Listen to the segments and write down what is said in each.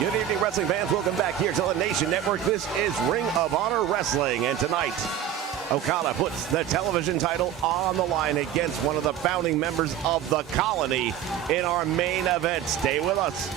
Good evening, wrestling fans. Welcome back here to the Nation Network. This is Ring of Honor Wrestling, and tonight, Okada puts the television title on the line against one of the founding members of the Colony in our main event. Stay with us.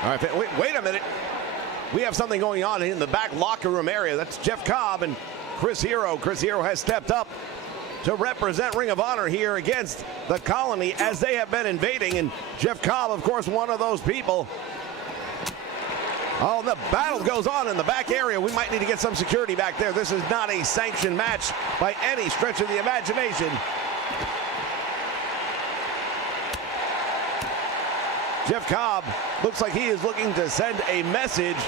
All right, wait a minute. We have something going on in the back locker room area. That's Jeff Cobb and Chris Hero. Chris Hero has stepped up to represent Ring of Honor here against the Colony as they have been invading. And Jeff Cobb, of course, one of those people. Oh, the battle goes on in the back area. We might need to get some security back there. This is not a sanctioned match by any stretch of the imagination. Jeff Cobb looks like he is looking to send a message,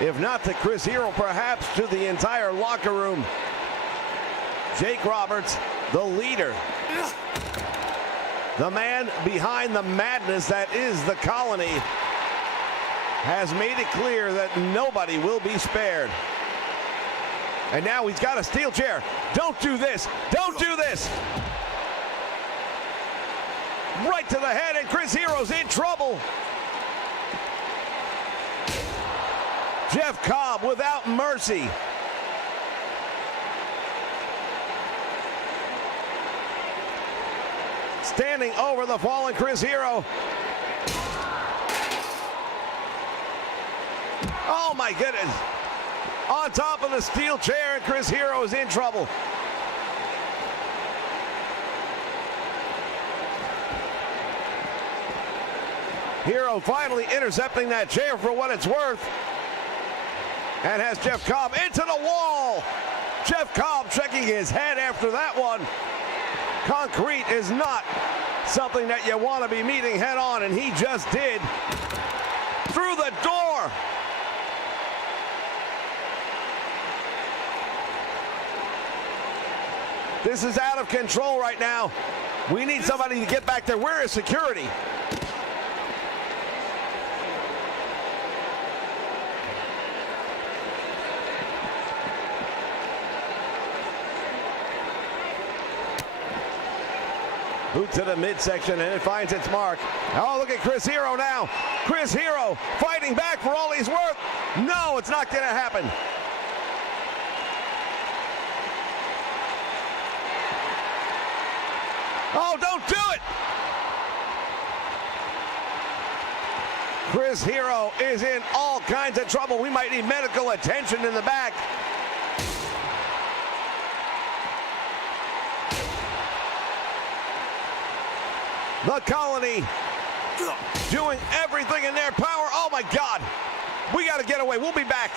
if not to Chris Hero, perhaps to the entire locker room. Jake Roberts, the leader, the man behind the madness that is the Colony, has made it clear that nobody will be spared. And now he's got a steel chair. Don't do this. Don't do this. Right to the head, and Chris Hero's in trouble. Jeff Cobb without mercy. Standing over the fallen Chris Hero. Oh my goodness. On top of the steel chair, and Chris Hero is in trouble. Hero finally intercepting that chair for what it's worth. And has Jeff Cobb into the wall. Jeff Cobb checking his head after that one. Concrete is not something that you want to be meeting head on, and he just did. Through the door. This is out of control right now. We need somebody to get back there. Where is security? Boot to the midsection, and it finds its mark. Oh, look at Chris Hero now. Chris Hero fighting back for all he's worth. No, it's not going to happen. Oh, don't do it. Chris Hero is in all kinds of trouble. We might need medical attention in the back. The Colony doing everything in their power. Oh my God. We got to get away. We'll be back.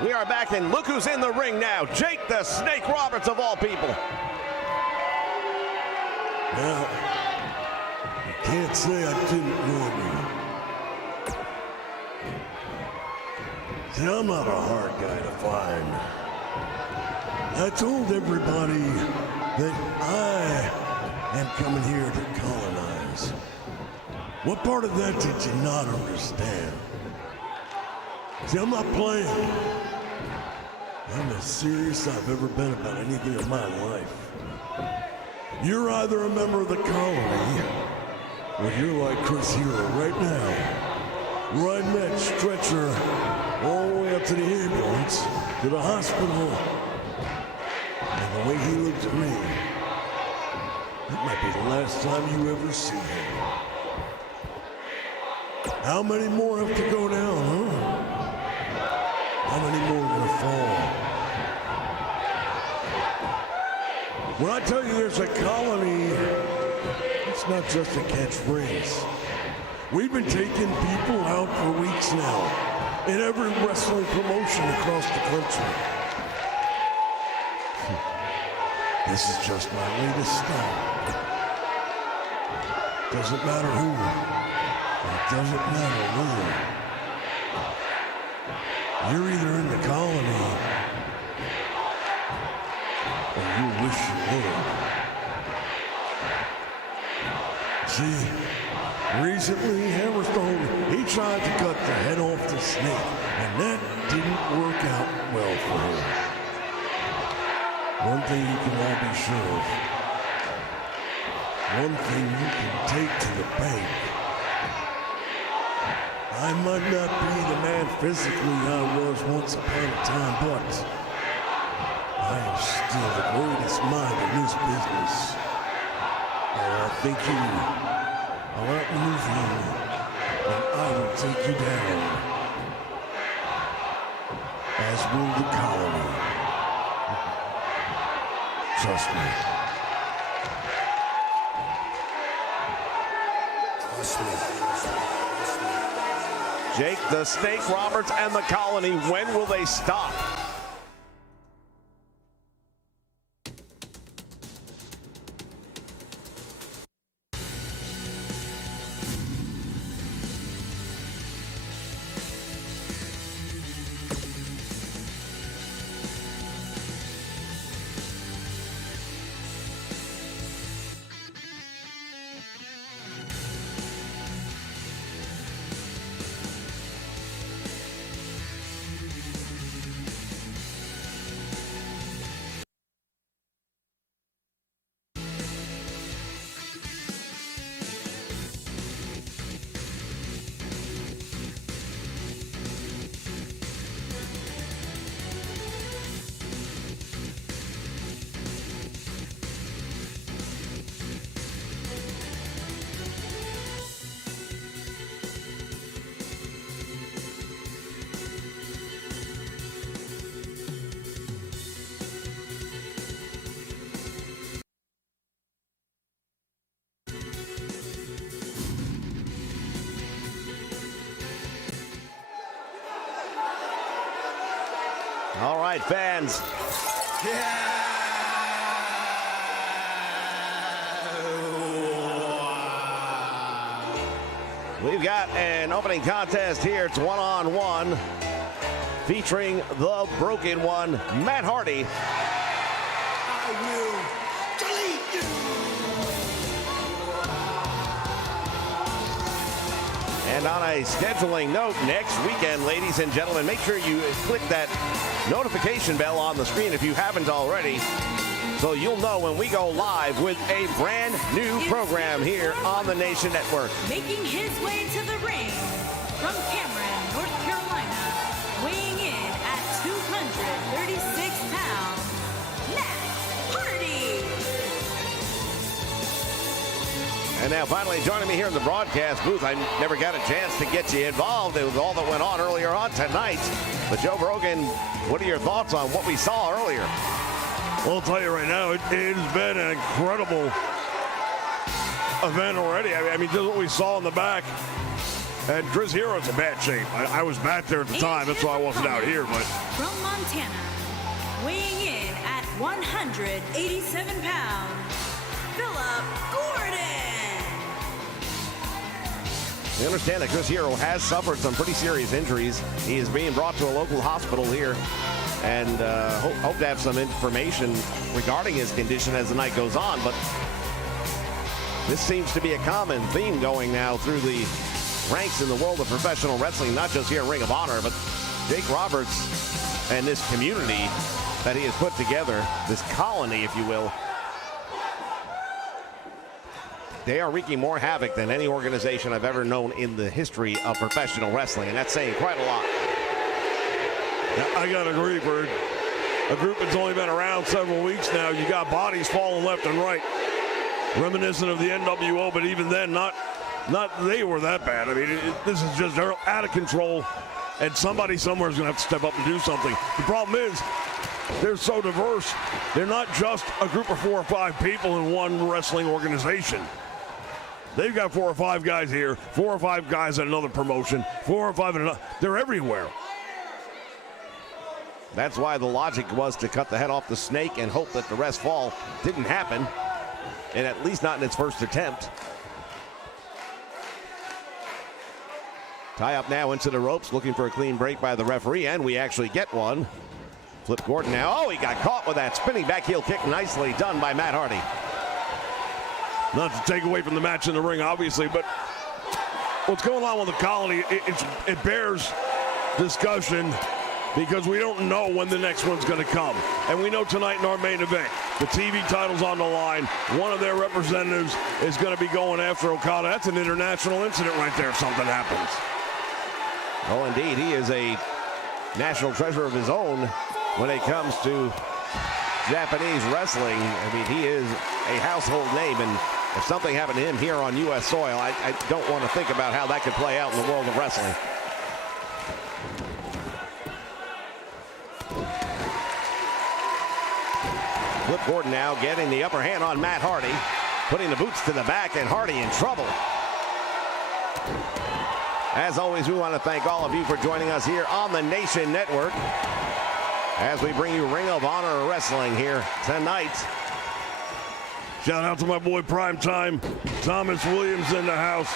We are back, and look who's in the ring now. Jake the Snake Roberts, of all people. Now, I can't say I didn't warn you. See, I'm not a hard guy to find. I told everybody that I am coming here to colonize. What part of that did you not understand? See, I'm not playing. I'm as serious as I've ever been about anything in my life. You're either a member of the colony, or you're like Chris Hero right now, riding that stretcher all the way up to the ambulance, to the hospital. And the way he looked at me, it might be the last time you ever see him. How many more have to go down, huh? How many more are gonna fall? When I tell you there's a colony, it's not just a catchphrase. We've been taking people out for weeks now in every wrestling promotion across the country. This is just my latest stop. Doesn't matter who, and it doesn't matter where. You're either in the colony, or you wish you were. See, recently Hammerstone, he tried to cut the head off the snake, and that didn't work out well for him. One thing you can all be sure of, one thing you can take to the bank. I might not be the man physically I was once upon a time, but I am still the greatest mind in this business. And I'll think I'll outmove you, and I will take you down, as will the colony. Trust me. Trust me. Jake the Snake Roberts and the colony, when will they stop? All right, fans. We've got an opening contest here. It's one-on-one featuring the Broken One, Matt Hardy. I will delete you. And on a scheduling note, next weekend, ladies and gentlemen, make sure you click that notification bell on the screen if you haven't already, so you'll know when we go live with a brand new program here on the Nation Network. Making his way to the ring from Cameron, North Carolina, weighing in at 236 pounds, Matt Hardy. And now finally joining me here in the broadcast booth, I never got a chance to get you involved with all that went on earlier on tonight. But Joe Brogan, what are your thoughts on what we saw earlier? Well, I'll tell you right now, it has been an incredible event already. I mean, just what we saw in the back. And Chris Hero's in bad shape. I was back there at the time. That's why I wasn't out here. But from Montana, weighing in at 187 pounds, Philip Gordon. We understand that Chris Hero has suffered some pretty serious injuries. He is being brought to a local hospital here, and hope to have some information regarding his condition as the night goes on. But this seems to be a common theme going now through the ranks in the world of professional wrestling, not just here in Ring of Honor, but Jake Roberts and this community that he has put together, this colony, if you will. They are wreaking more havoc than any organization I've ever known in the history of professional wrestling, and that's saying quite a lot. I gotta agree, Bird. A group that's only been around several weeks now. You got bodies falling left and right, reminiscent of the NWO, but even then, not they were that bad. I mean, this is just out of control, and somebody somewhere is going to have to step up and do something. The problem is, they're so diverse. They're not just a group of 4 or 5 people in one wrestling organization. They've got 4 or 5 guys here, 4 or 5 guys at another promotion, 4 or 5 at another. They're everywhere. That's why the logic was to cut the head off the snake and hope that the rest fall. Didn't happen, and at least not in its first attempt. Tie up now into the ropes, looking for a clean break by the referee, and we actually get one. Flip Gordon now. Oh, he got caught with that spinning back heel kick. Nicely done by Matt Hardy. Not to take away from the match in the ring, obviously, but what's going on with the colony, it bears discussion because we don't know when the next one's going to come. And we know tonight in our main event, the TV title's on the line. One of their representatives is going to be going after Okada. That's an international incident right there if something happens. Oh, indeed. He is a national treasure of his own when it comes to Japanese wrestling. I mean, he is a household name, and if something happened to him here on U.S. soil, I don't want to think about how that could play out in the world of wrestling. Flip Gordon now getting the upper hand on Matt Hardy, putting the boots to the back, and Hardy in trouble. As always, we want to thank all of you for joining us here on the Nation Network as we bring you Ring of Honor Wrestling here tonight. Shout out to my boy Primetime, Thomas Williams in the house.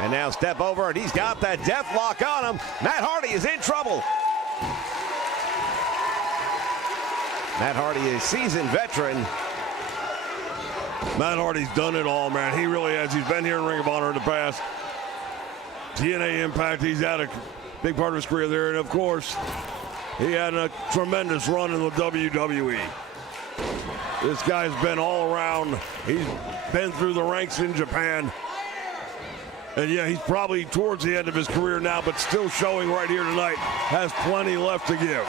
And now step over, and he's got that death lock on him. Matt Hardy is in trouble. Matt Hardy is a seasoned veteran. Matt Hardy's done it all, man. He really has. He's been here in Ring of Honor in the past. TNA Impact, he's had a big part of his career there. And, of course, he had a tremendous run in the WWE. This guy's been all around. He's been through the ranks in Japan. And, yeah, he's probably towards the end of his career now, but still showing right here tonight. Has plenty left to give.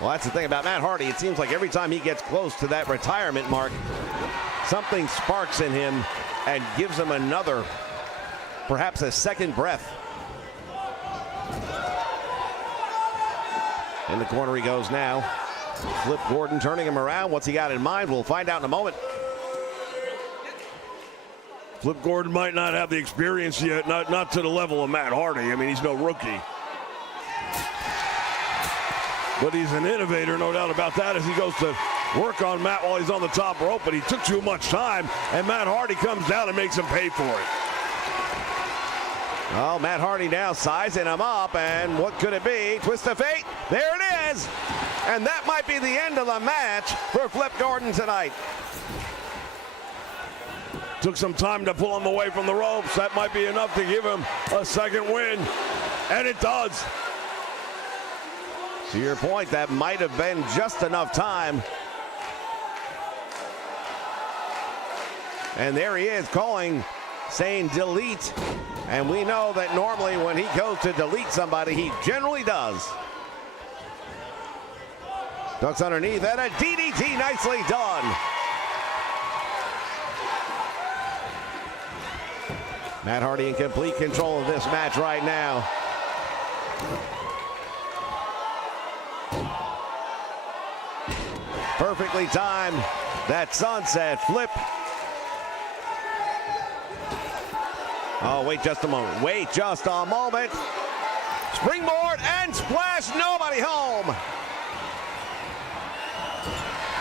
Well, that's the thing about Matt Hardy. It seems like every time he gets close to that retirement mark, something sparks in him and gives him another, perhaps a second breath. In the corner he goes now. Flip Gordon turning him around. What's he got in mind? We'll find out in a moment. Flip Gordon might not have the experience yet, not to the level of Matt Hardy. I mean, he's no rookie. But he's an innovator, no doubt about that, as he goes to work on Matt while he's on the top rope. But he took too much time, and Matt Hardy comes down and makes him pay for it. Oh, Matt Hardy now sizing him up, and what could it be? Twist of fate. There it is. And that might be the end of the match for Flip Gordon tonight. Took some time to pull him away from the ropes. That might be enough to give him a second win, and it does. To your point, that might have been just enough time. And there he is calling, saying delete. And we know that normally when he goes to delete somebody, he generally does. Ducks underneath, and a DDT nicely done. Matt Hardy in complete control of this match right now. Perfectly timed. That sunset flip. Oh, wait just a moment. Wait just a moment. Springboard and splash. Nobody home.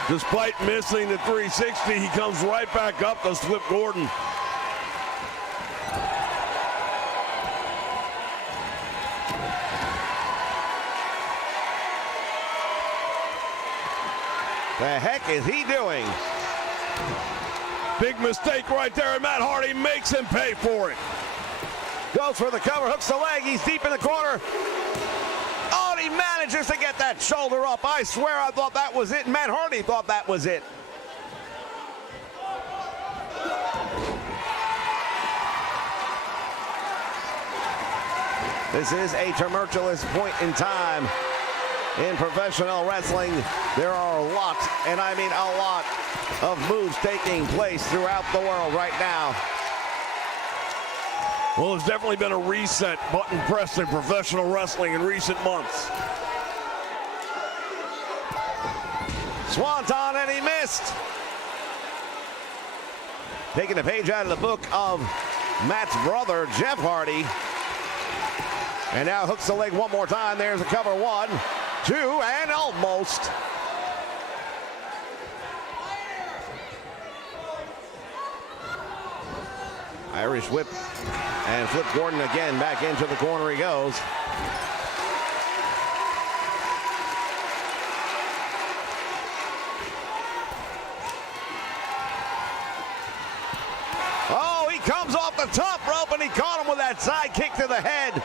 Despite missing the 360, he comes right back up to Flip Gordon. The heck is he doing? Big mistake right there, and Matt Hardy makes him pay for it. Goes for the cover, hooks the leg, he's deep in the corner. Oh, and he manages to get that shoulder up. I swear I thought that was it. Matt Hardy thought that was it. This is a tumultuous point in time in professional wrestling. There are a lot, and I mean a lot, of moves taking place throughout the world right now. Well, there's definitely been a reset button pressed in professional wrestling in recent months. Swanton, and he missed. Taking a page out of the book of Matt's brother, Jeff Hardy. And now hooks the leg one more time. There's a cover, 1, 2, and almost. Irish whip, and Flip Gordon again back into the corner he goes. Oh, he comes off the top rope and he caught him with that side kick to the head.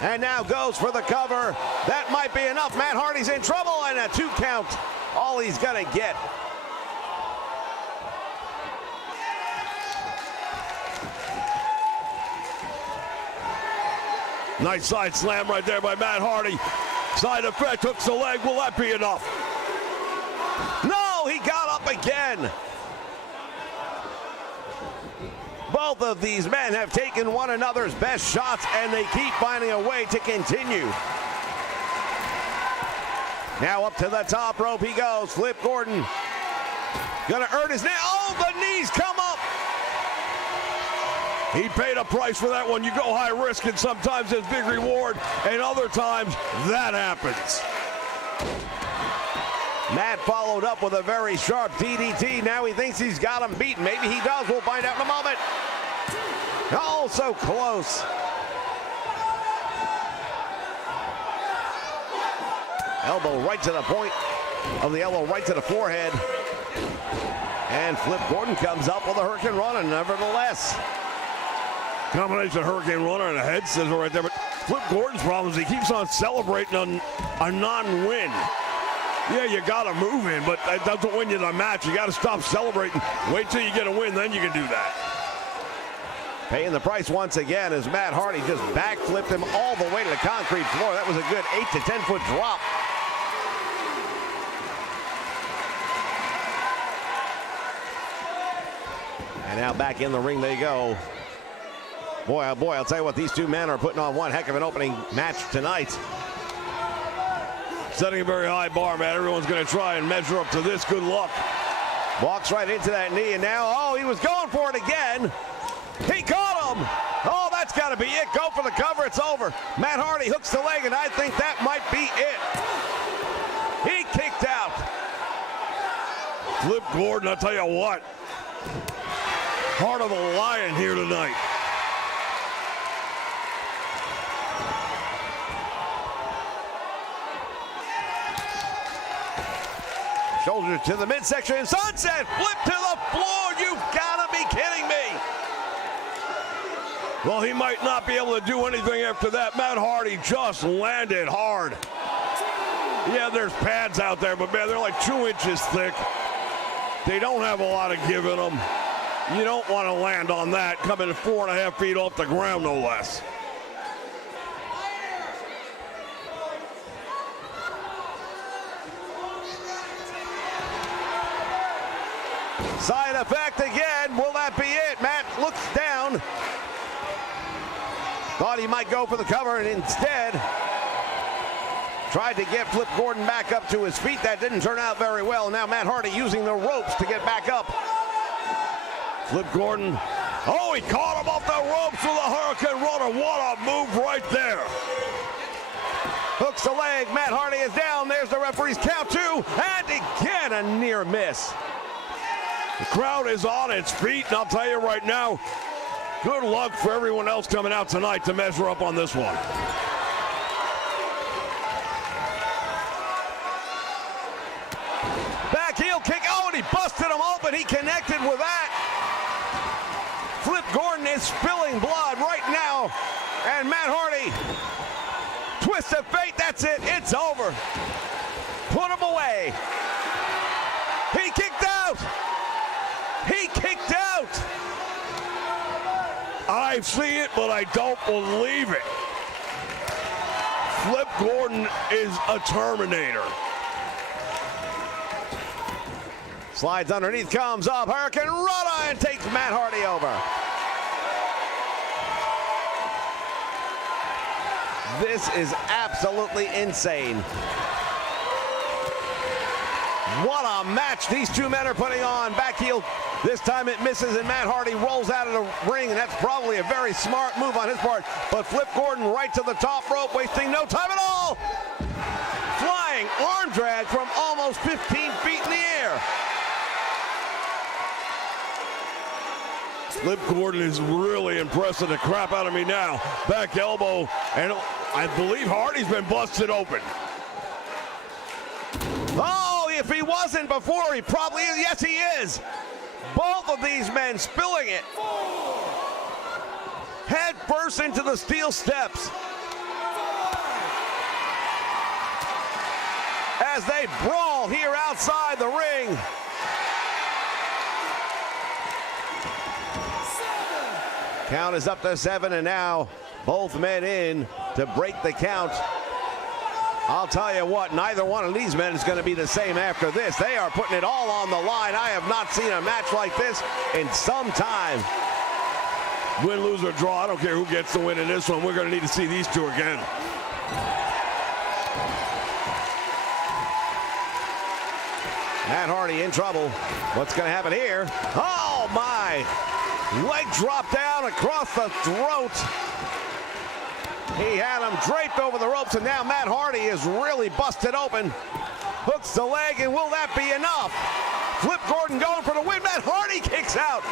And now goes for the cover. That might be enough. Matt Hardy's in trouble, and a 2 count. All he's gonna get. Nice side slam right there by Matt Hardy. Side effect, hooks the leg. Will that be enough? No, he got up again. Both of these men have taken one another's best shots, and they keep finding a way to continue. Now up to the top rope he goes. Flip Gordon gonna earn his name. Oh, the knees come up. He paid a price for that one. You go high risk, and sometimes there's big reward, and other times that happens. Matt followed up with a very sharp DDT. Now he thinks he's got him beaten. Maybe he does. We'll find out in a moment. Oh, so close. Elbow right to the point of the elbow, right to the forehead. And Flip Gordon comes up with a Hurricane Runner, nevertheless. Combination of Hurricane Runner and a head scissor right there. But Flip Gordon's problem is he keeps on celebrating on a non-win. Yeah, you got to move in, but that doesn't win you the match. You got to stop celebrating. Wait till you get a win, then you can do that. Paying the price once again as Matt Hardy just backflipped him all the way to the concrete floor. That was a good 8 to 10 foot drop. And now back in the ring they go. Boy, oh boy, I'll tell you what, these two men are putting on one heck of an opening match tonight. Setting a very high bar, man. Everyone's going to try and measure up to this. Good luck. Walks right into that knee, and now, oh, he was going for it again. He caught him. Oh, that's got to be it. Go for the cover. It's over. Matt Hardy hooks the leg, and I think that might be it. He kicked out. Flip Gordon, I'll tell you what. Heart of a lion here tonight. Shoulder to the midsection. Sunset flip to the floor. You've got to be kidding me. Well, he might not be able to do anything after that. Matt Hardy just landed hard. Yeah, there's pads out there, but man, they're like 2 inches thick. They don't have a lot of give in them. You don't want to land on that, coming 4.5 feet off the ground, no less. Side effect again. Will that be it? Matt looks down. Thought he might go for the cover and instead tried to get Flip Gordon back up to his feet. That didn't turn out very well. Now Matt Hardy using the ropes to get back up. Flip Gordon. Oh, he caught him off the ropes with a Hurricane Runner. What a move right there. Hooks the leg. Matt Hardy is down. There's the referee's count two. And again, a near miss. The crowd is on its feet, and I'll tell you right now, good luck for everyone else coming out tonight to measure up on this one. Back heel kick. Oh, and he busted him open. He connected with that. Flip Gordon is spilling blood right now. And Matt Hardy, twist of fate. That's it. It's over. Put him away. He kicked out. He kicked out. I see it, but I don't believe it. Flip Gordon is a Terminator. Slides underneath, comes up, Hurricane Rana, and takes Matt Hardy over. This is absolutely insane. What a match these two men are putting on. Back heel, this time it misses, and Matt Hardy rolls out of the ring, and that's probably a very smart move on his part. But Flip Gordon right to the top rope, wasting no time at all. Flying arm drag from almost 15 feet in the air. Flip Gordon is really impressing the crap out of me now. Back elbow, and I believe Hardy's been busted open. Oh, if he wasn't before, he probably is. Yes, he is. Both of these men spilling it. Head first into the steel steps. As they brawl here outside the ring. Count is up to 7, and now both men in to break the count. I'll tell you what, neither one of these men is going to be the same after this. They are putting it all on the line. I have not seen a match like this in some time. Win, lose, or draw, I don't care who gets the win in this one. We're going to need to see these two again. Matt Hardy in trouble. What's going to happen here? Oh, my. Leg drop down across the throat. He had him draped over the ropes, and now Matt Hardy is really busted open. Hooks the leg, and will that be enough? Flip Gordon going for the win. Matt Hardy kicks out.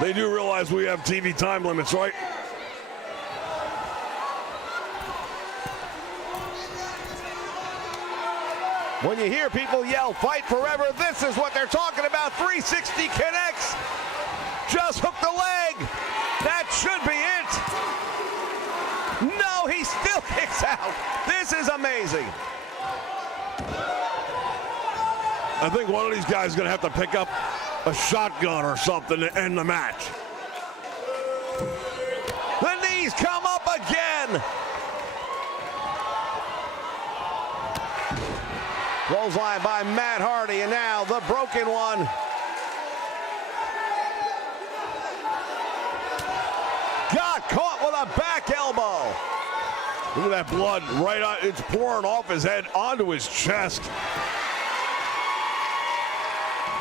They do realize we have TV time limits, right? When you hear people yell, fight forever, this is what they're talking about. 360 connects. Just hook the leg. That should be it. No, he still kicks out. This is amazing. I think one of these guys is going to have to pick up a shotgun or something to end the match. The knees come up again. Clothesline by Matt Hardy, and now the broken one. Got caught with a back elbow. Look at that blood right on, it's pouring off his head onto his chest.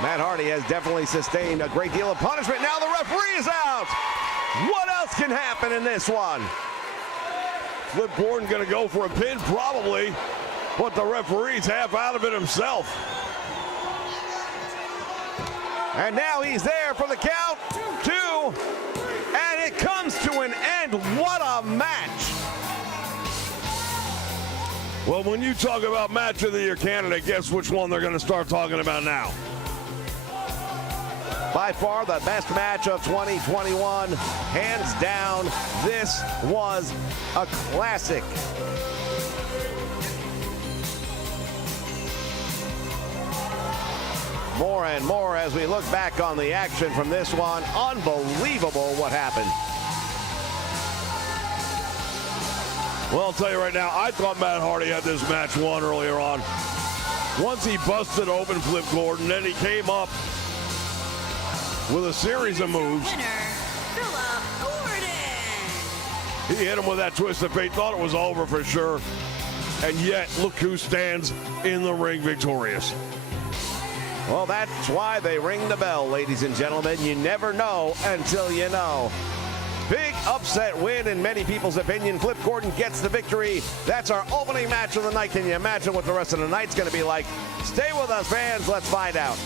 Matt Hardy has definitely sustained a great deal of punishment. Now the referee is out. What else can happen in this one? Flip Gordon going to go for a pin, probably. But the referee's half out of it himself. And now he's there for the count. 2. And it comes to an end. What a match. Well, when you talk about match of the year candidate, guess which one they're going to start talking about now? By far the best match of 2021. Hands down, this was a classic. More and more as we look back on the action from this one. Unbelievable what happened. Well, I'll tell you right now, I thought Matt Hardy had this match won earlier on. Once he busted open Flip Gordon, then he came up with a series of moves. Winner, Philip Gordon. He hit him with that twist of fate, thought it was over for sure. And yet, look who stands in the ring victorious. Well, that's why they ring the bell, ladies and gentlemen. You never know until you know. Big upset win in many people's opinion. Flip Gordon gets the victory. That's our opening match of the night. Can you imagine what the rest of the night's going to be like? Stay with us, fans. Let's find out.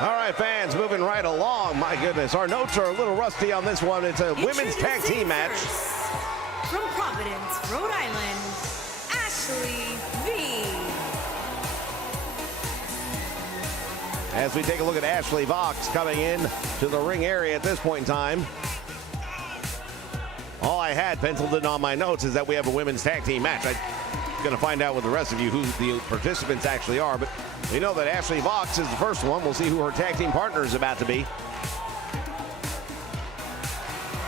All right, fans, moving right along. My goodness, our notes are a little rusty on this one. It's a women's tag team match. From Providence, Rhode Island, Ashley V. As we take a look at Ashley Vox coming in to the ring area at this point in time. All I had penciled in on my notes is that we have a women's tag team match. I'm going to find out with the rest of you who the participants actually are, but we know that Ashley Vox is the first one. We'll see who her tag team partner is about to be.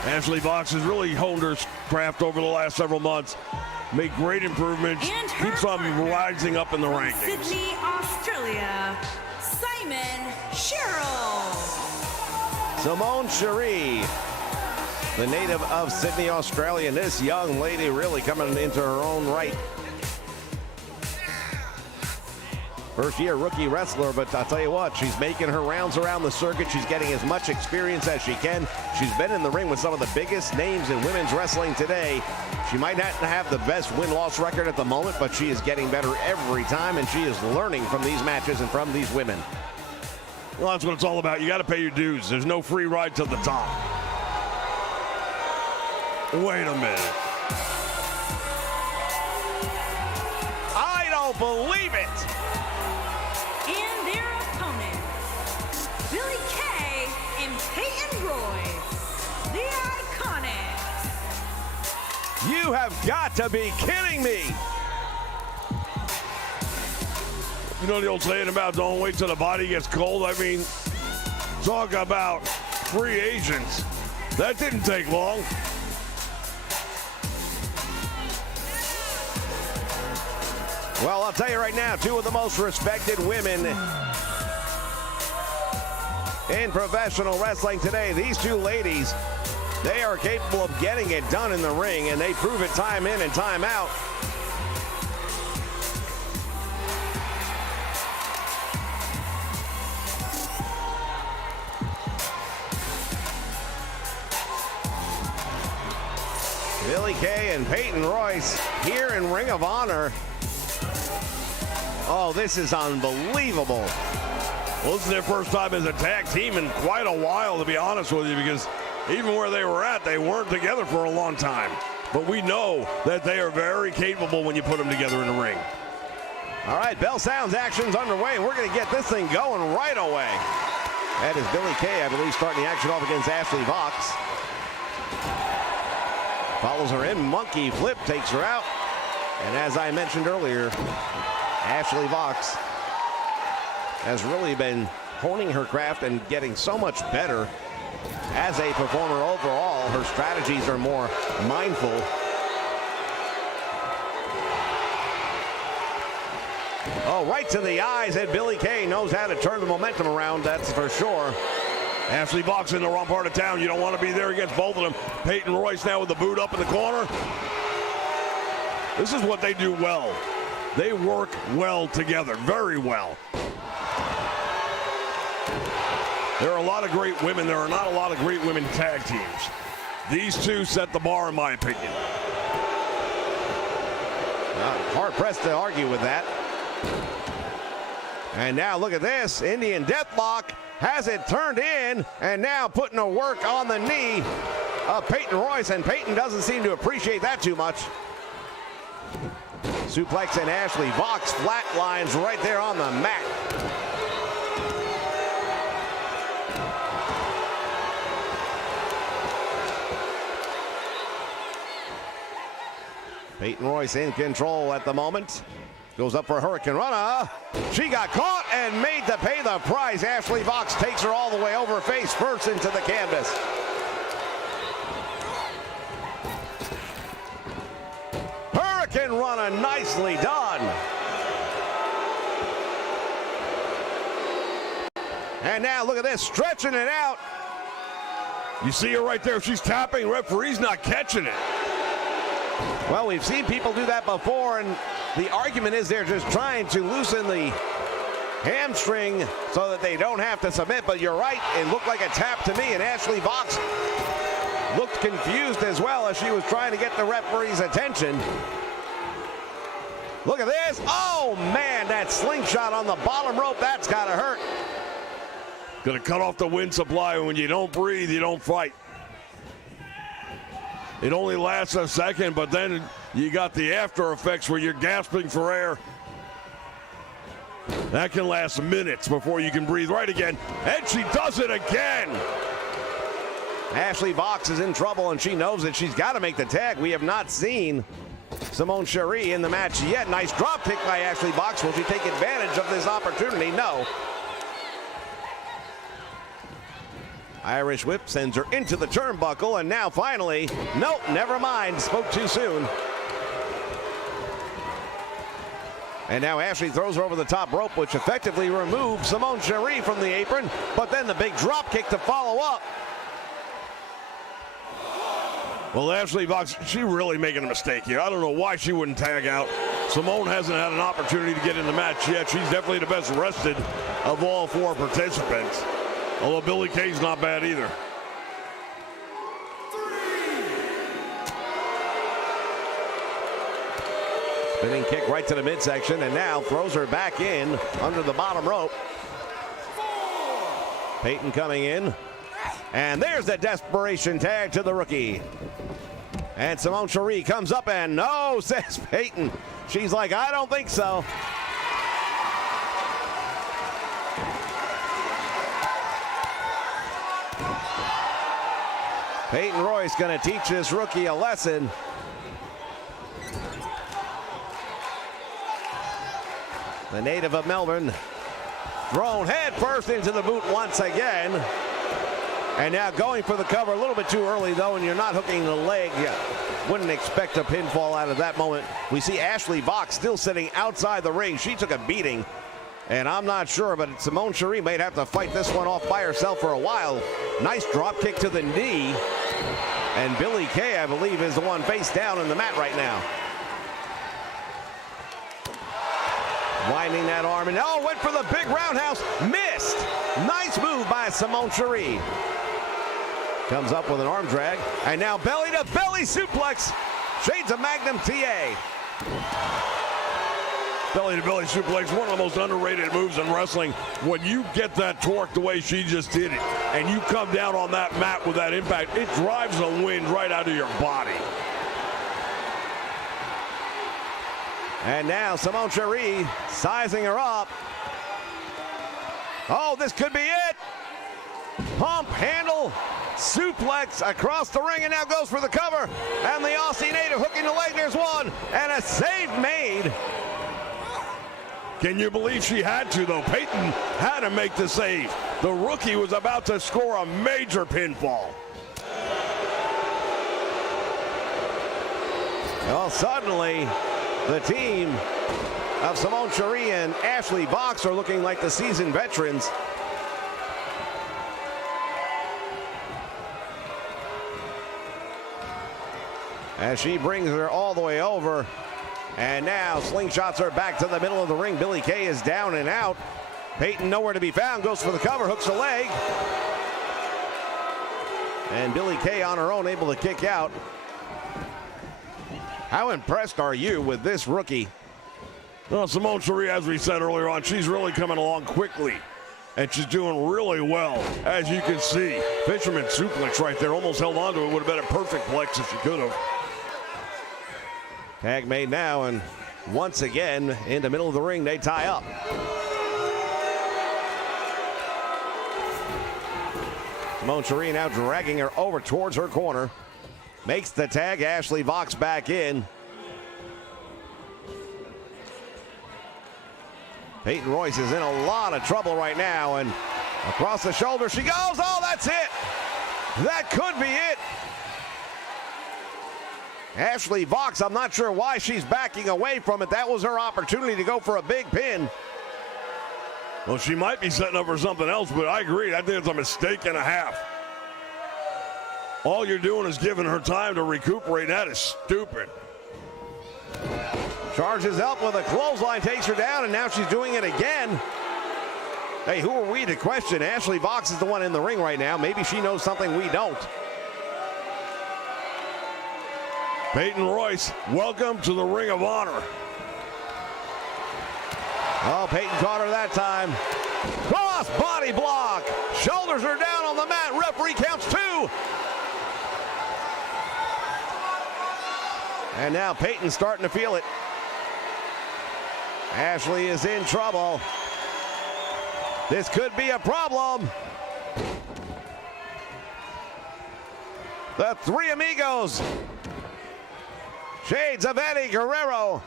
Ashley Vox has really honed her craft over the last several months. Made great improvements. Keeps on rising up in the rankings. Sydney, Australia, Simon Sherrill. Simone Cherie, the native of Sydney, Australia. And this young lady really coming into her own right. First year rookie wrestler, but I'll tell you what, she's making her rounds around the circuit. She's getting as much experience as she can. She's been in the ring with some of the biggest names in women's wrestling today. She might not have the best win-loss record at the moment, but she is getting better every time, and she is learning from these matches and from these women. Well, that's what it's all about. You got to pay your dues. There's no free ride to the top. Wait a minute. I don't believe it. And their opponents, Billy Kay and Peyton Royce, the Iconics. You have got to be kidding me. You know the old saying about don't wait till the body gets cold? I mean, talk about free agents. That didn't take long. Well, I'll tell you right now, two of the most respected women in professional wrestling today. These two ladies They are capable of getting it done in the ring, and they prove it time in and time out. Billie Kay and Peyton Royce here in Ring of Honor. Oh, this is unbelievable. Well, this is their first time as a tag team in quite a while, to be honest with you, because even where they were at, they weren't together for a long time. But we know that they are very capable when you put them together in the ring. All right, bell sounds, action's underway. We're going to get this thing going right away. That is Billie Kay, I believe, starting the action off against Ashley Vox. Follows her in, monkey flip, takes her out. And as I mentioned earlier, Ashley Vox has really been honing her craft and getting so much better as a performer overall. Her strategies are more mindful. Oh, right to the eyes, and Billie Kay knows how to turn the momentum around, that's for sure. Ashley Vox in the wrong part of town. You don't want to be there against both of them. Peyton Royce now with the boot up in the corner. This is what they do well. They work well together, very well. There are a lot of great women. There are not a lot of great women tag teams. These two set the bar, in my opinion. Hard-pressed to argue with that. And now look at this. Indian Deathlock has it turned in, and now putting a work on the knee of Peyton Royce, and Peyton doesn't seem to appreciate that too much. Suplex, and Ashley Vox flatlines right there on the mat. Peyton Royce in control at the moment. Goes up for a Hurricane Rana. She got caught and made to pay the price. Ashley Vox takes her all the way over face first into the canvas. Hurricane Rana, nicely done. And now look at this, stretching it out. You see her right there. She's tapping. Referee's not catching it. Well, we've seen people do that before, and the argument is they're just trying to loosen the hamstring so that they don't have to submit. But you're right, it looked like a tap to me, and Ashley Vox looked confused as well as she was trying to get the referee's attention. Look at this. Oh, man, that slingshot on the bottom rope, that's got to hurt. Gonna cut off the wind supply. When you don't breathe, you don't fight. It only lasts a second, but then you got the after effects where you're gasping for air. That can last minutes before you can breathe right again. And she does it again. Ashley Vox is in trouble, and she knows that she's got to make the tag. We have not seen Simone Cherie in the match yet. Nice drop kick by Ashley Vox. Will she take advantage of this opportunity? No. Irish whip sends her into the turnbuckle, and now finally, nope, never mind, spoke too soon. And now Ashley throws her over the top rope, which effectively removes Simone Cherie from the apron, but then the big drop kick to follow up. Well, Ashley Vox, she's really making a mistake here. I don't know why she wouldn't tag out. Simone hasn't had an opportunity to get in the match yet. She's definitely the best rested of all four participants. Although Billie Kay's not bad either. Spinning kick right to the midsection, and now throws her back in under the bottom rope. Peyton coming in. And there's the desperation tag to the rookie. And Simone Cherie comes up, and no, says Peyton. She's like, I don't think so. Peyton Royce going to teach this rookie a lesson. The native of Melbourne thrown head first into the boot once again. And now going for the cover a little bit too early, though, and you're not hooking the leg. You wouldn't expect a pinfall out of that moment. We see Ashley Vox still sitting outside the ring. She took a beating, and I'm not sure, but Simone Cherie might have to fight this one off by herself for a while. Nice drop kick to the knee. And Billie Kay, I believe, is the one face down in the mat right now. Winding that arm, and oh, went for the big roundhouse, missed. Nice move by Simone Cherie. Comes up with an arm drag, and now belly to belly suplex. Shades of Magnum TA. Belly to belly suplex, one of the most underrated moves in wrestling. When you get that torque the way she just did it, and you come down on that mat with that impact, it drives the wind right out of your body. And now Simone Cherie sizing her up. Oh, this could be it. Pump handle suplex across the ring, and now goes for the cover. And the Aussie native hooking the leg. There's one, and a save made. Can you believe she had to, though? Peyton had to make the save. The rookie was about to score a major pinfall. Well, suddenly, the team of Simone Cherie and Ashley Vox are looking like the seasoned veterans. As she brings her all the way over. And now slingshots her back to the middle of the ring. Billie Kay is down and out. Peyton nowhere to be found. Goes for the cover. Hooks the leg. And Billie Kay on her own, able to kick out. How impressed are you with this rookie? Well, Simone Cherie, as we said earlier on, she's really coming along quickly. And she's doing really well, as you can see. Fisherman suplex right there. Almost held on to it. Would have been a perfect plex if she could have. Tag made now, and once again, in the middle of the ring, they tie up. Simone Cherie now dragging her over towards her corner. Makes the tag. Ashley Vox back in. Peyton Royce is in a lot of trouble right now, and across the shoulder she goes. Oh, that's it. That could be it. Ashley Vox, I'm not sure why she's backing away from it. That was her opportunity to go for a big pin. Well, she might be setting up for something else, but I agree. I think it's a mistake and a half. All you're doing is giving her time to recuperate. That is stupid. Charges up with a clothesline, takes her down, and now she's doing it again. Hey, who are we to question? Ashley Vox is the one in the ring right now. Maybe she knows something we don't. Peyton Royce, welcome to the Ring of Honor. Oh, Peyton caught her that time. Cross body block. Shoulders are down on the mat. Referee counts 2. And now Peyton's starting to feel it. Ashley is in trouble. This could be a problem. The Three Amigos. Shades of Eddie Guerrero.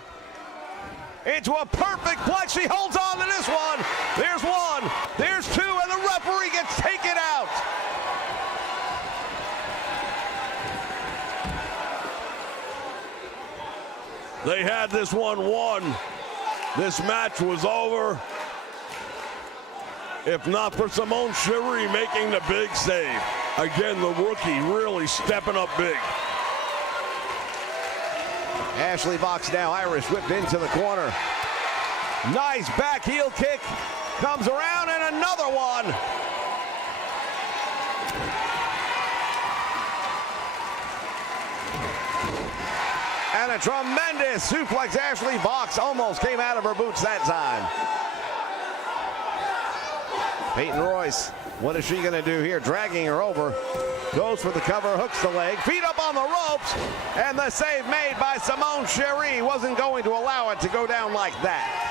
Into a perfect plex. She holds on to this one. There's one. There's two. And the referee gets taken out. They had this one won. This match was over. If not for Simone Cherie making the big save. Again, the rookie really stepping up big. Ashley Vox now Irish whipped into the corner. Nice back heel kick. Comes around and another one. And a tremendous suplex. Ashley Vox almost came out of her boots that time. Peyton Royce, what is she going to do here? Dragging her over. Goes for the cover, hooks the leg, feet up on the ropes, and the save made by Simone Cherie. Wasn't going to allow it to go down like that.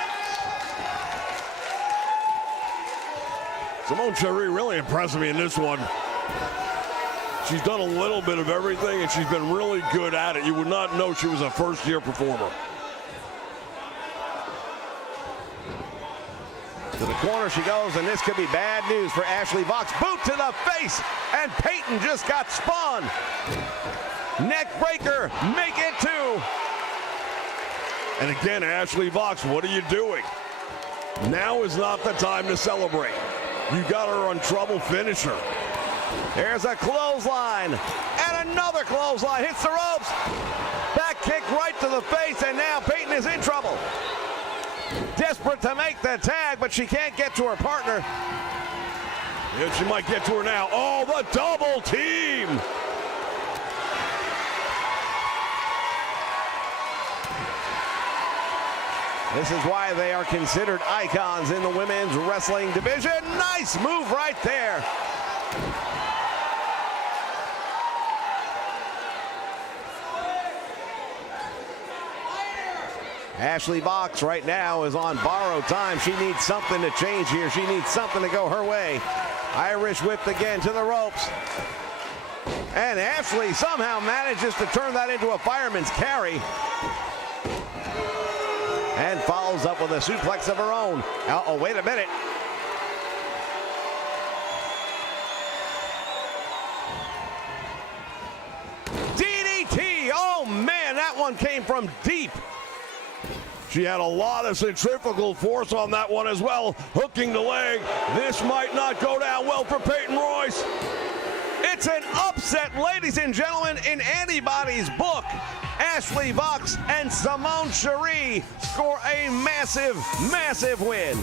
Simone Cherie really impressed me in this one. She's done a little bit of everything, and she's been really good at it. You would not know she was a first-year performer. To the corner she goes, and this could be bad news for Ashley Vox. Boot to the face, and Peyton just got spun. Neck breaker, make it 2. And again, Ashley Vox, what are you doing? Now is not the time to celebrate. You got her on trouble, finish her. There's a clothesline, and Another clothesline, hits the ropes. Back kick right to the face, and now Peyton is in trouble. Desperate to make the tag, but she can't get to her partner. Yeah, she might get to her now. Oh, the double team. This is why they are considered icons in the women's wrestling division. Nice move right there. Ashley Box right now is on borrowed time. She needs something to change here. She needs something to go her way. Irish whip again to the ropes. And Ashley somehow manages to turn that into a fireman's carry. And follows up with a suplex of her own. Oh, wait a minute. DDT! Oh man, that one came from deep. She had a lot of centrifugal force on that one as well, hooking the leg. This might not go down well for Peyton Royce. It's an upset, ladies and gentlemen, in anybody's book. Ashley Vox and Simone Cherie score a massive, massive win.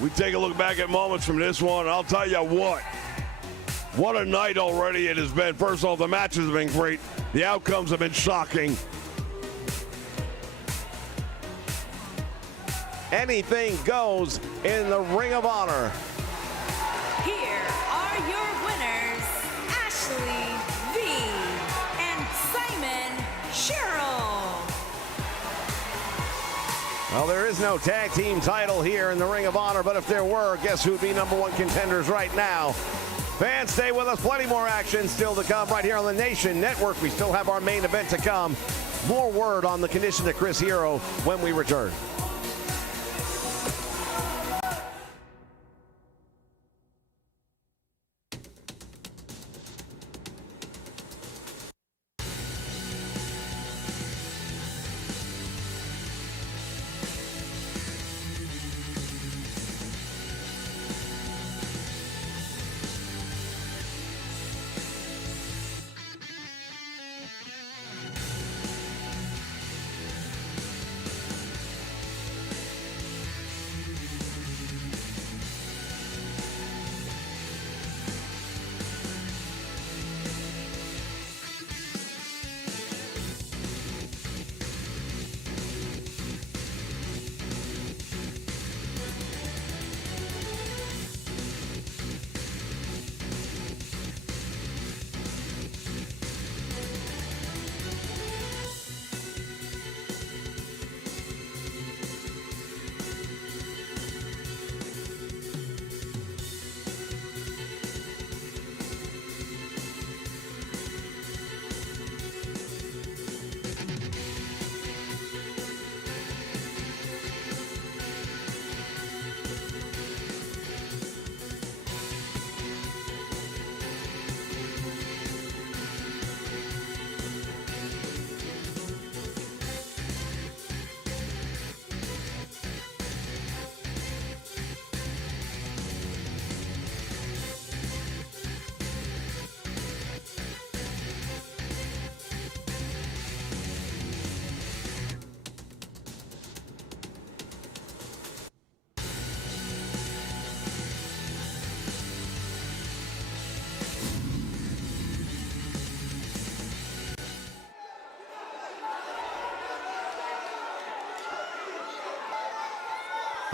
We take a look back at moments from this one, and I'll tell you what a night already it has been. First of all, the matches have been great. The outcomes have been shocking. Anything goes in the Ring of Honor. Here are your winners, Ashley V and Simon Sherrill. Well, there is no tag team title here in the Ring of Honor, but if there were, guess who'd be #1 contenders right now? Fans, stay with us. Plenty more action still to come right here on the Nation Network. We still have our main event to come. More word on the condition of Chris Hero when we return.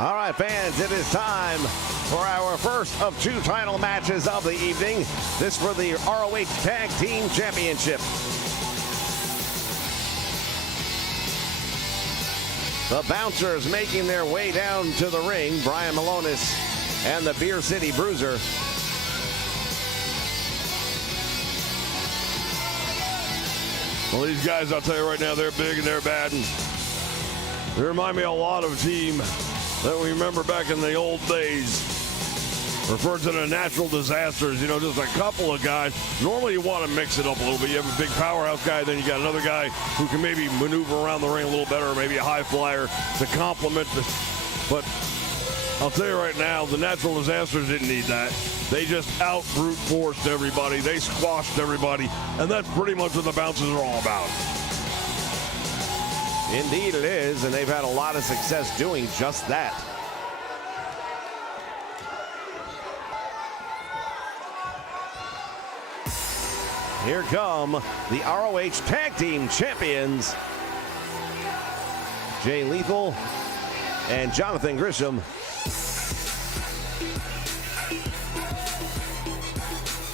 All right, fans, it is time for our first of 2 title matches of the evening. This for the ROH Tag Team Championship. The Bouncers making their way down to the ring. Brian Malonis and the Beer City Bruiser. Well, these guys, I'll tell you right now, they're big and they're bad. And they remind me a lot of a team that we remember back in the old days. Referred to the natural disasters, you know, just a couple of guys. Normally you want to mix it up a little bit. You have a big powerhouse guy, then you got another guy who can maybe maneuver around the ring a little better, or maybe a high flyer to complement the. But I'll tell you right now, the natural disasters didn't need that. They just out-brute forced everybody. They squashed everybody. And that's pretty much what the bounces are all about. Indeed it is, and they've had a lot of success doing just that. Here come the ROH Tag Team Champions, Jay Lethal and Jonathan Gresham.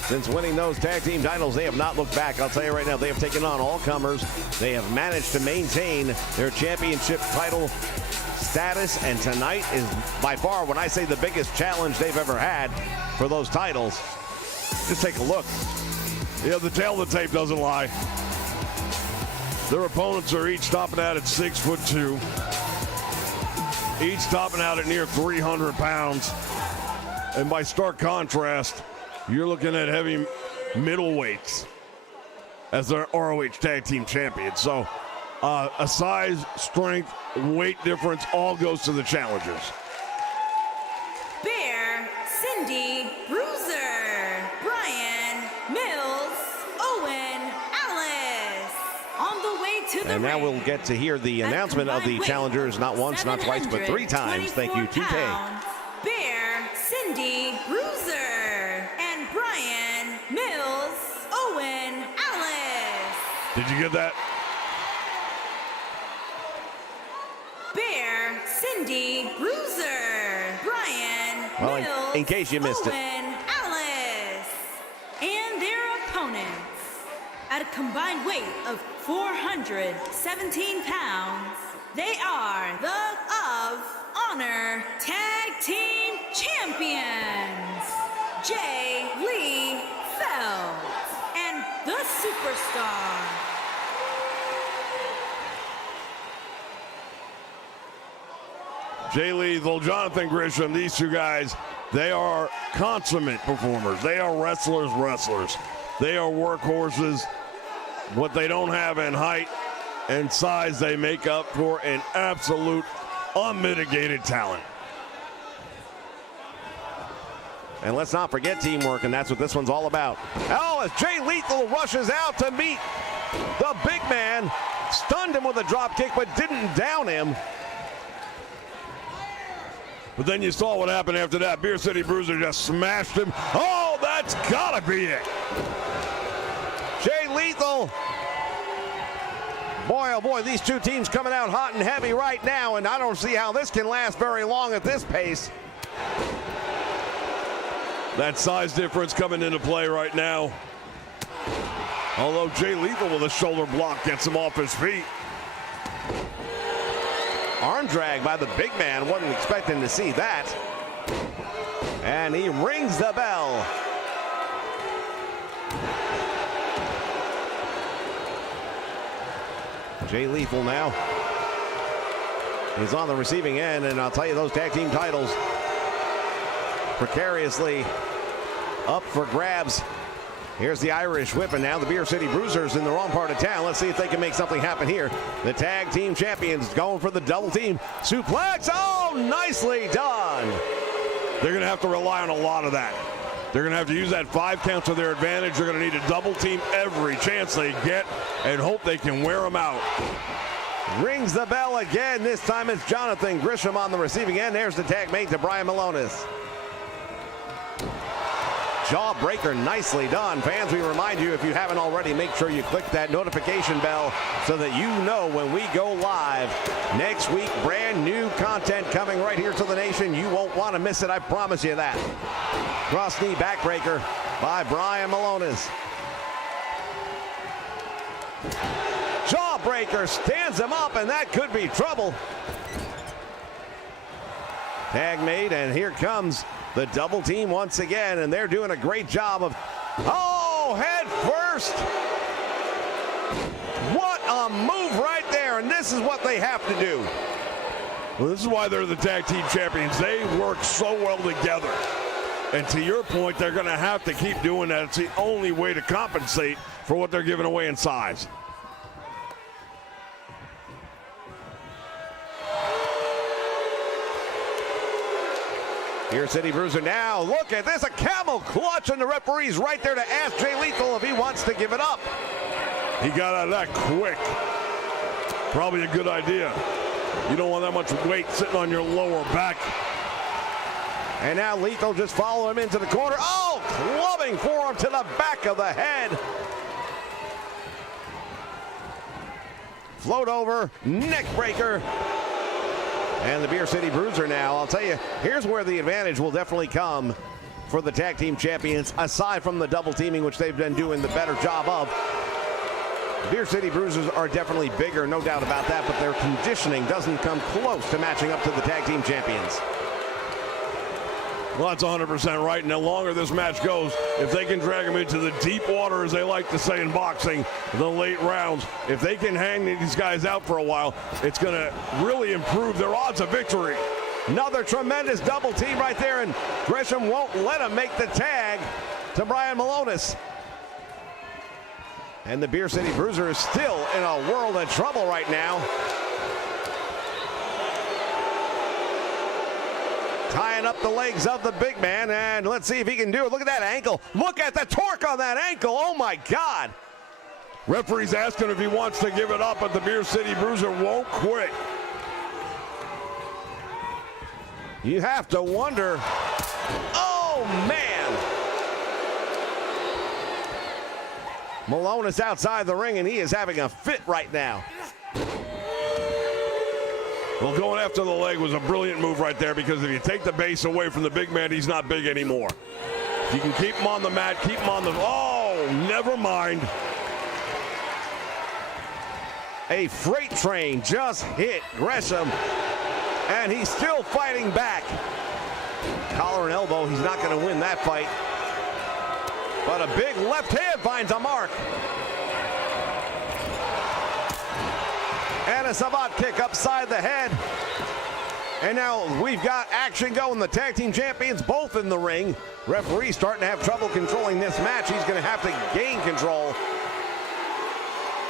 Since winning those tag team titles, they have not looked back. I'll tell you right now, they have taken on all comers. They have managed to maintain their championship title status, and tonight is by far, when I say the biggest challenge they've ever had for those titles. Just take a look. Yeah, the tail of the tape doesn't lie. Their opponents are each topping out at 6'2", each topping out at near 300 pounds. And by stark contrast, you're looking at heavy middleweights as their ROH Tag Team Champions. So a size, strength, weight difference all goes to the challengers. Bear, Cindy, Bruiser, Brian, Mills, Owen, Alice. On the way to the And now ring. we'll get to hear the announcement of the challengers not once, not twice, but 3 times. Thank you, 2K. Bear, Cindy, Bruiser, and Brian, Mills, Owen, Alice. Did you get that? Bear, Cindy, Bruiser, Brian, Well, Mills, in case you missed it. Owen, Alice, and their opponents at a combined weight of 417 pounds. They are the Of Honor Tag Team Champions, Jay Lee Feld and the Superstar. Jay Lethal, Jonathan Gresham, these two guys, they are consummate performers. They are wrestlers. They are workhorses. What they don't have in height and size, they make up for in absolute unmitigated talent. And let's not forget teamwork, and that's what this one's all about. Oh, as Jay Lethal rushes out to meet the big man, stunned him with a drop kick, but didn't down him. But then you saw what happened after that. Beer City Bruiser just smashed him. Oh, that's gotta be it. Jay Lethal. Boy, oh boy, these two teams coming out hot and heavy right now, and I don't see how this can last very long at this pace. That size difference coming into play right now. Although Jay Lethal with a shoulder block gets him off his feet. Arm drag by the big man. Wasn't expecting to see that. And he rings the bell. Jay Lethal now is on the receiving end, and I'll tell you, those tag team titles precariously up for grabs. Here's the Irish Whip, and now the Beer City Bruisers in the wrong part of town. Let's see if they can make something happen here. The tag team champions going for the double team suplex. Oh, nicely done. They're going to have to rely on a lot of that. They're going to have to use that 5 count to their advantage. They're going to need to double team every chance they get and hope they can wear them out. Rings the bell again. This time it's Jonathan Gresham on the receiving end. There's the tag mate to Brian Malonis. Jawbreaker, nicely done. Fans, we remind you, if you haven't already, make sure you click that notification bell so that you know when we go live next week. Brand new content coming right here to the nation. You won't want to miss it, I promise you that. Cross knee backbreaker by Brian Malonis. Jawbreaker stands him up, and that could be trouble. Tag made, and here comes the double team once again, and they're doing a great job of, oh, head first. What a move right there, and this is what they have to do. Well, this is why they're the tag team champions. They work so well together. And to your point, they're going to have to keep doing that. It's the only way to compensate for what they're giving away in size. Beer City Bruiser now. Look at this, a camel clutch, and the referee's right there to ask Jay Lethal if he wants to give it up. He got out of that quick. Probably a good idea. You don't want that much weight sitting on your lower back. And now Lethal just follow him into the corner. Oh, clubbing forearm to the back of the head. Float over, neck breaker. And the Beer City Bruiser now, I'll tell you, here's where the advantage will definitely come for the tag team champions, aside from the double teaming, which they've been doing the better job of. Beer City Bruisers are definitely bigger, no doubt about that, but their conditioning doesn't come close to matching up to the tag team champions. Well, that's 100% right, and the longer this match goes, if they can drag them into the deep water, as they like to say in boxing, the late rounds, if they can hang these guys out for a while, it's going to really improve their odds of victory. Another tremendous double team right there, and Gresham won't let him make the tag to Brian Malonis. And the Beer City Bruiser is still in a world of trouble right now. Tying up the legs of the big man, and let's see if he can do it. Look at that ankle. Look at the torque on that ankle. Oh, my God. Referee's asking if he wants to give it up, but the Beer City Bruiser won't quit. You have to wonder. Oh, man. Malone is outside the ring, and he is having a fit right now. Well, going after the leg was a brilliant move right there, because if you take the base away from the big man, he's not big anymore. If you can keep him on the mat, keep him on the... Oh, never mind. A freight train just hit Gresham, and he's still fighting back. Collar and elbow, he's not going to win that fight. But a big left hand finds a mark. And a savant kick upside the head. And now we've got action going. The tag team champions both in the ring. Referee starting to have trouble controlling this match. He's going to have to gain control.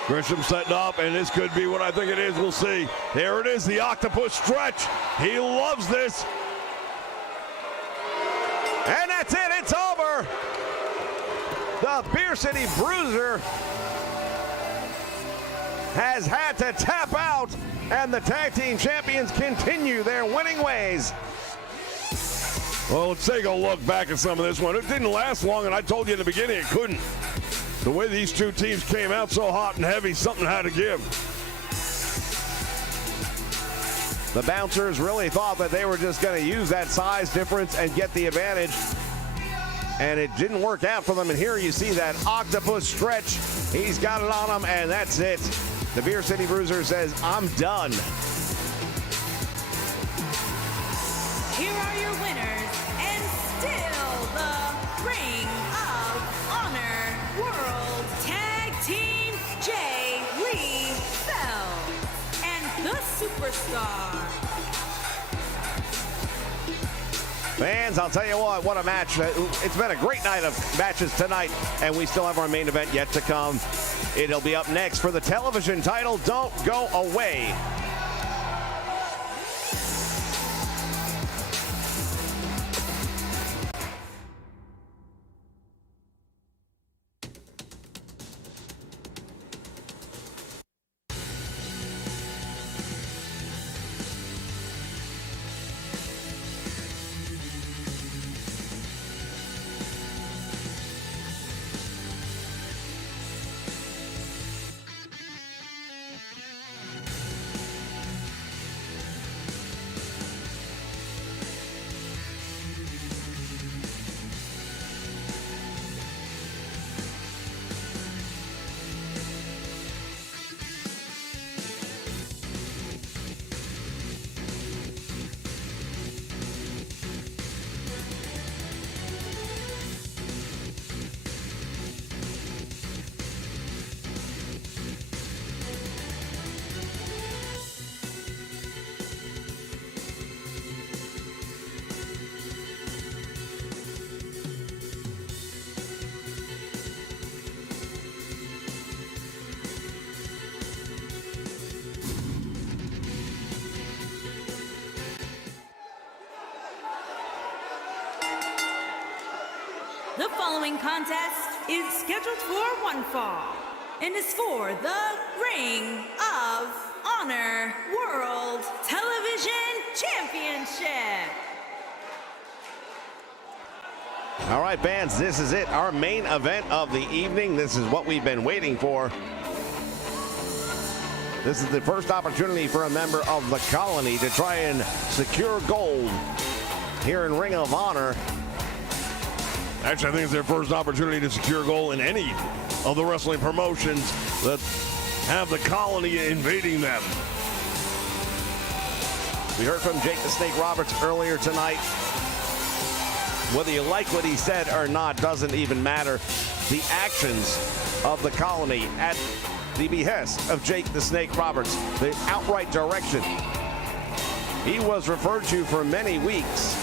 Gresham setting up, and this could be what I think it is. We'll see. There it is, the octopus stretch. He loves this. And that's it. It's over. The Beer City Bruiser has had to tap out, and the tag team champions continue their winning ways. Well, let's take a look back at some of this one. It didn't last long, and I told you in the beginning it couldn't. The way these two teams came out so hot and heavy, something had to give. The bouncers really thought that they were just going to use that size difference and get the advantage. And it didn't work out for them. And here you see that octopus stretch. He's got it on him, and that's it. The Beer City Bruiser says, I'm done. Here are your winners, and still the Ring of Honor World Tag Team Jay Lethal and the Superstar. Fans, I'll tell you what a match. It's been a great night of matches tonight, and we still have our main event yet to come. It'll be up next for the television title. Don't go away. The following contest is scheduled for one fall and is for the Ring of Honor World Television Championship. All right, fans, this is it, our main event of the evening. This is what we've been waiting for. This is the first opportunity for a member of the Colony to try and secure gold here in Ring of Honor. Actually, I think it's their first opportunity to secure gold in any of the wrestling promotions that have the Colony invading them. We heard from Jake the Snake Roberts earlier tonight. Whether you like what he said or not doesn't even matter. The actions of the Colony at the behest of Jake the Snake Roberts, the outright direction. He was referred to for many weeks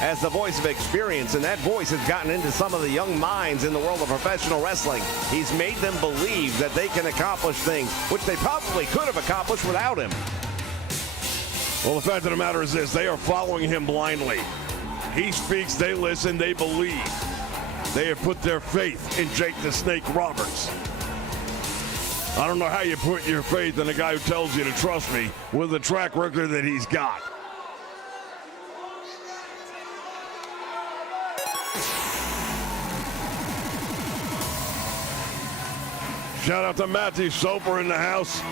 as the voice of experience, and that voice has gotten into some of the young minds in the world of professional wrestling. He's made them believe that they can accomplish things which they probably could have accomplished without him. Well, the fact of the matter is this, they are following him blindly. He speaks, they listen, they believe. They have put their faith in Jake the Snake Roberts. I don't know how you put your faith in a guy who tells you to trust me with the track record that he's got. Shout out to Matthew Soper in the house.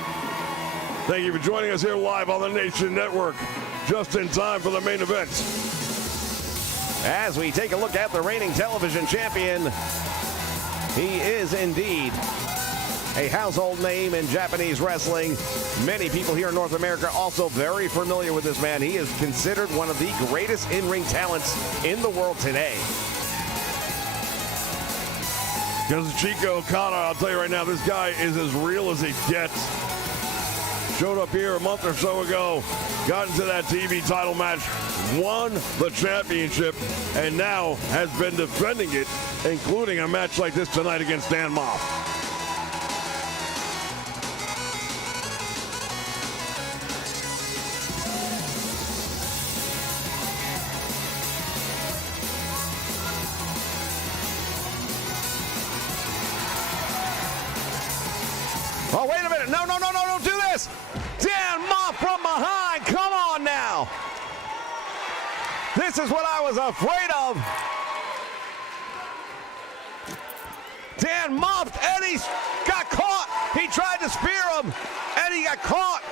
Thank you for joining us here live on the Nation Network, just in time for the main event. As we take a look at the reigning television champion, he is indeed a household name in Japanese wrestling. Many people here in North America also very familiar with this man. He is considered one of the greatest in-ring talents in the world today. Kazuchika Okada, I'll tell you right now, this guy is as real as he gets. Showed up here a month or so ago, got into that TV title match, won the championship, and now has been defending it, including a match like this tonight against Dan Moff. Oh, wait a minute. No, don't do this. Dan Moff from behind. Come on now. This is what I was afraid of. Dan Moff, and he got caught. He tried to spear him, and he got caught.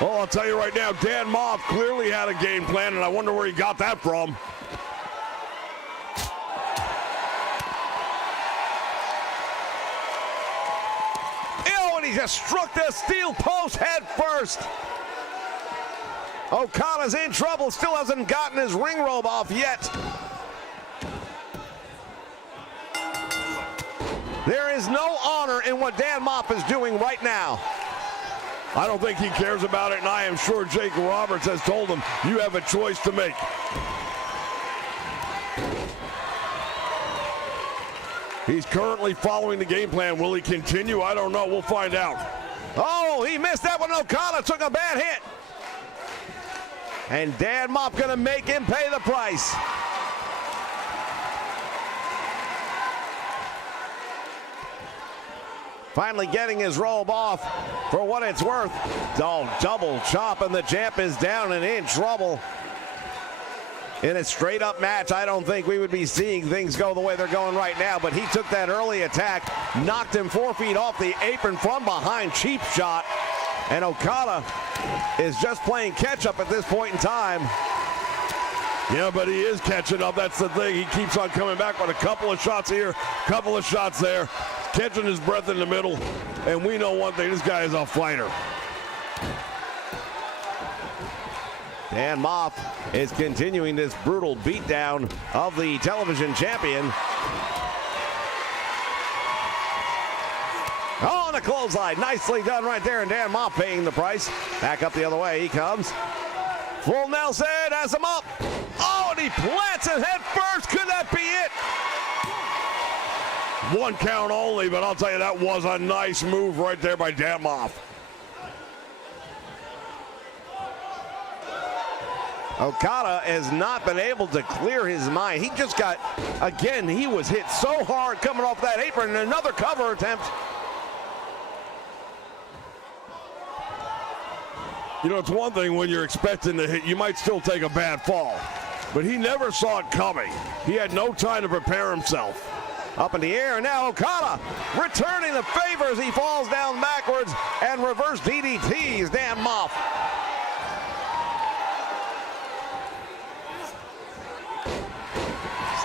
Well, I'll tell you right now, Dan Moff clearly had a game plan, and I wonder where he got that from. He just struck the steel post head first. Okada's in trouble, still hasn't gotten his ring robe off yet. There is no honor in what Dan Moff is doing right now. I don't think he cares about it, and I am sure Jake Roberts has told him, you have a choice to make. He's currently following the game plan. Will he continue? I don't know. We'll find out. Oh, he missed that one. Okada took a bad hit. And Dan Moff gonna make him pay the price. Finally getting his robe off for what it's worth. Oh, double chop, and the champ is down and in trouble. In a straight-up match, I don't think we would be seeing things go the way they're going right now, but he took that early attack, knocked him 4 feet off the apron from behind, cheap shot, and Okada is just playing catch-up at this point in time. Yeah, but he is catching up. That's the thing. He keeps on coming back with a couple of shots here, couple of shots there, catching his breath in the middle, and we know one thing, this guy is a fighter. Dan Moff is continuing this brutal beatdown of the television champion. Oh, and a clothesline. Nicely done right there, and Dan Moff paying the price. Back up the other way he comes. Full Nelson has him up. Oh, and he plants it head first. Could that be it? One count only, but I'll tell you, that was a nice move right there by Dan Moff. Okada has not been able to clear his mind. He just got, again, he was hit so hard coming off that apron, and another cover attempt. You know, it's one thing when you're expecting to hit, you might still take a bad fall. But he never saw it coming. He had no time to prepare himself. Up in the air, and now Okada returning the favor as he falls down backwards and reverse DDTs Dan Moff.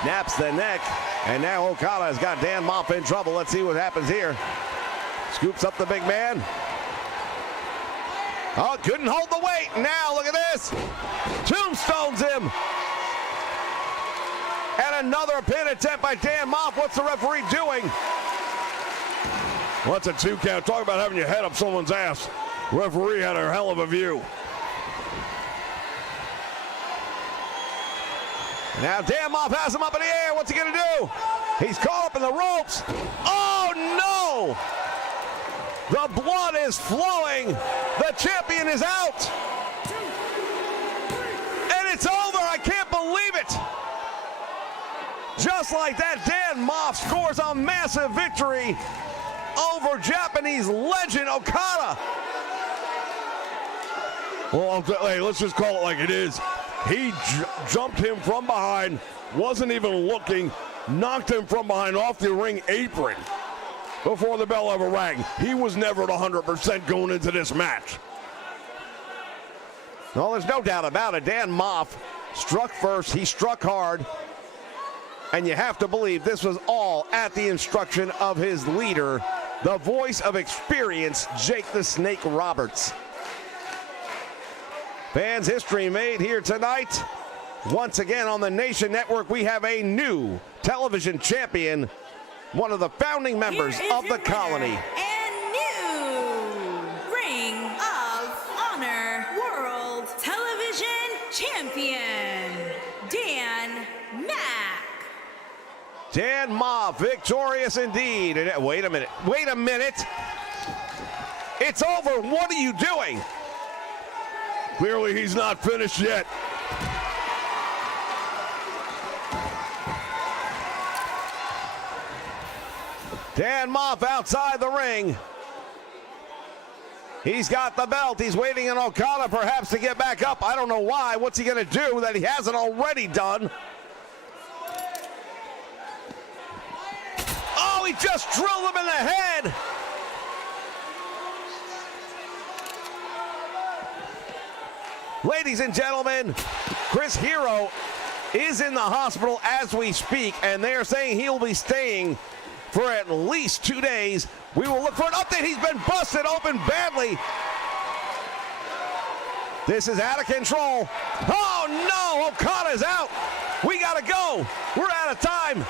Snaps the neck, and now Okada has got Dan Moff in trouble. Let's see what happens here. Scoops up the big man. Oh, couldn't hold the weight. Now look at this. Tombstones him. And another pin attempt by Dan Moff. What's the referee doing? Well, that's a 2 count. Talk about having your head up someone's ass. Referee had a hell of a view. Now Dan Moff has him up in the air. What's he going to do? He's caught up in the ropes. Oh, no! The blood is flowing. The champion is out. And it's over. I can't believe it. Just like that, Dan Moff scores a massive victory over Japanese legend Okada. Well, hey, let's just call it like it is. He jumped him from behind, wasn't even looking, knocked him from behind off the ring apron before the bell ever rang. He was never at 100% going into this match. No, there's no doubt about it. Dan Moff struck first. He struck hard. And you have to believe this was all at the instruction of his leader, the voice of experience, Jake the Snake Roberts. Fans history made here tonight. Once again on the Nation Network, we have a new television champion, one of the founding members of the colony. And new Ring of Honor World Television Champion, Dan Mack. Dan Moff, victorious indeed. And wait a minute. It's over. What are you doing? Clearly he's not finished yet. Dan Moff outside the ring. He's got the belt. He's waiting on Okada perhaps to get back up. I don't know why. What's he going to do that he hasn't already done? Oh, he just drilled him in the head. Ladies and gentlemen, Chris Hero is in the hospital as we speak, and they are saying he'll be staying for at least 2 days. We will look for an update. He's been busted open badly. This is out of control. Oh, no, Okada's out. We got to go. We're out of time.